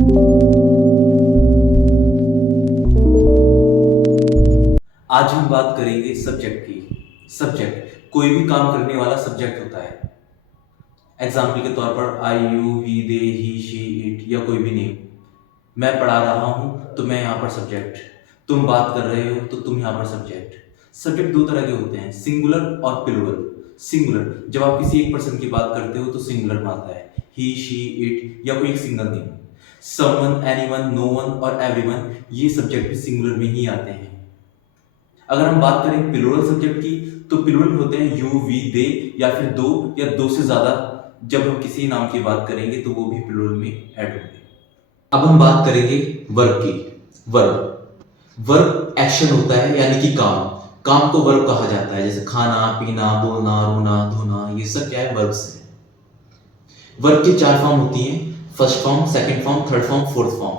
आज हम बात करेंगे सब्जेक्ट की। सब्जेक्ट कोई भी काम करने वाला सब्जेक्ट होता है। एग्जाम्पल के तौर पर I, you, we, they, he, she, it या कोई भी नेम। मैं पढ़ा रहा हूँ तो मैं यहाँ पर सब्जेक्ट। तुम बात कर रहे हो तो तुम यहाँ पर सब्जेक्ट। सब्जेक्ट दो तरह के होते हैं, सिंगुलर और प्लूरल। सिंगुलर जब आप किसी एक पर्सन की बात करते हो तो सिंगुलर में आता है, ही, शी, इट या कोई एक single name. Someone, anyone, no one और एवरीवन, ये सब्जेक्ट भी सिंगुलर में ही आते हैं। अगर हम बात करें प्लूरल सब्जेक्ट की, तो प्लूरल होते हैं यू, वी, दे या फिर दो या दो से ज्यादा। जब हम किसी नाम की बात करेंगे तो वो भी प्लूरल में ऐड होंगे। अब हम बात करेंगे वर्ब की। वर्ब एक्शन होता है, यानी कि काम। काम को वर्ब कहा जाता है, जैसे खाना, पीना, बोलना, रोना, धोना, ये सब क्या है, वर्ब्स है। वर्ब की चार फॉर्म होती हैं, first form, second form, third form, fourth form.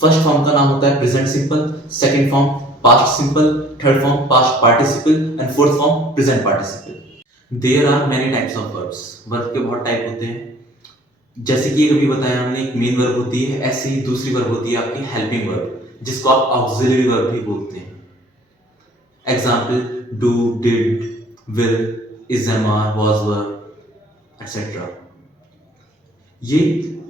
First form का नाम होता है present simple, second form past simple, third form past participle and fourth form present participle. There are many types of verbs. Verb के बहुत type होते हैं, जैसे कि अभी बताया हमने, एक मेन वर्ब होती है, ऐसे ही दूसरी वर्ब होती है आपकी हेल्पिंग वर्ब, जिसको आप ऑक्सिलरी वर्ब भी बोलते हैं। Example do, did, will, is, am, are, was, were etcetera. ये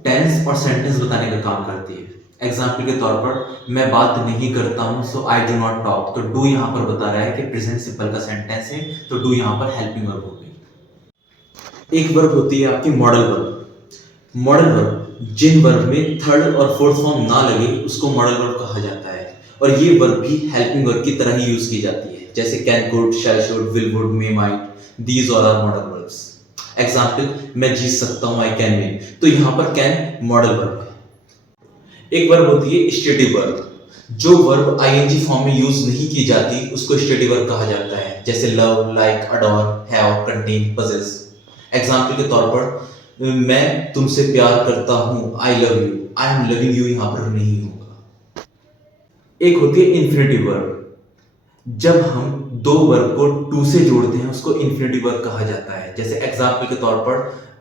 टेंस और सेंटेंस बताने का काम करती है। एग्जाम्पल के तौर पर मैं बात नहीं करता हूं, सो आई डू नॉट टॉक, तो डू यहां पर बता रहा है कि प्रेजेंट सिंपल का सेंटेंस है, तो डू यहां पर हेल्पिंग वर्ब हो गई। एक वर्ब होती है आपकी मॉडल वर्ब। मॉडल वर्ब जिन वर्ब में थर्ड और फोर्थ फॉर्म ना लगे उसको मॉडल वर्ब कहा जाता है, और ये वर्ब भी हेल्पिंग वर्ब की तरह ही यूज की जाती है, जैसे can, could, shall, should, will, would, may, might, these all are modal verbs. Example मैं जीत सकता हूं, आई कैन विन, तो यहां पर कैन मॉडल वर्ब है। एक वर्ब होती है स्टेटिव वर्ब। जो वर्ब आईएनजी फॉर्म में यूज नहीं की जाती उसको स्टेटिव वर्ब कहा जाता है, जैसे love, like, adore, have, contain, possess. Example के तौर पर मैं तुमसे प्यार करता हूं, I love you, I am loving you यहां पर नहीं होगा। एक होती है इन्फिनेटिव वर्ब। जब हम दो वर्ब को टू से जोड़ते हैं उसको इन्फिनेटिव वर्ब कहा जाता है, जैसे एग्जाम्पल के तौर पर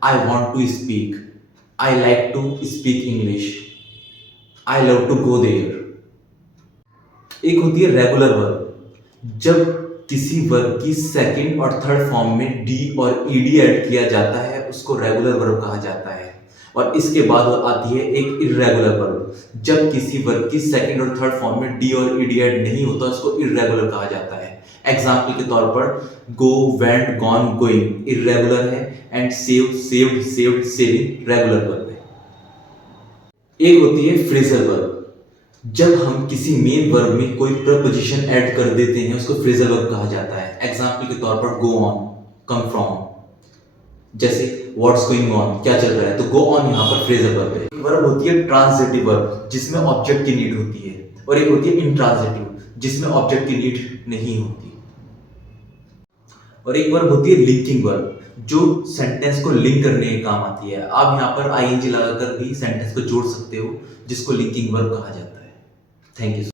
I want to speak, I like to speak English, I love to go there. एक होती है रेगुलर वर्ब। जब किसी वर्ब की सेकंड और थर्ड फॉर्म में डी और ईडी ऐड किया जाता है उसको रेगुलर वर्ब कहा जाता है। और इसके बाद आती है एक इर्रेगुलर वर्ब। जब किसी वर्ब की सेकंड और थर्ड फॉर्म में डी और ईडी ऐड नहीं होता उसको इर्रेगुलर कहा जाता है। एग्जाम्पल के तौर पर गो, वेंट, गॉन, गोइंग इर्रेगुलर है, and save, saved, saved, saving regular verb है। एक होती है फ्रेजल वर्ब। जब हम किसी मेन वर्ब में कोई प्रपोजिशन ऐड कर देते हैं उसको फ्रेजल वर्ब कहा जाता है। एग्जाम्पल के तौर पर गो ऑन, कम फ्रॉम, जैसे व्हाट्स गोइंग ऑन, क्या चल रहा है, तो गो ऑन यहाँ पर फ्रेजल वर्ब है। एक वर्ब होती है ट्रांजिटिव वर्ब जिसमें ऑब्जेक्ट की नीड होती है, और एक होती है इंट्रांजिटिव जिसमें ऑब्जेक्ट की नीड नहीं होती। और एक वर्ब होती है लिंकिंग वर्ब जो सेंटेंस को लिंक करने के काम आती है। आप यहाँ पर आईएनजी लगाकर भी सेंटेंस को जोड़ सकते हो, जिसको लिंकिंग वर्ब कहा जाता है। Thank you.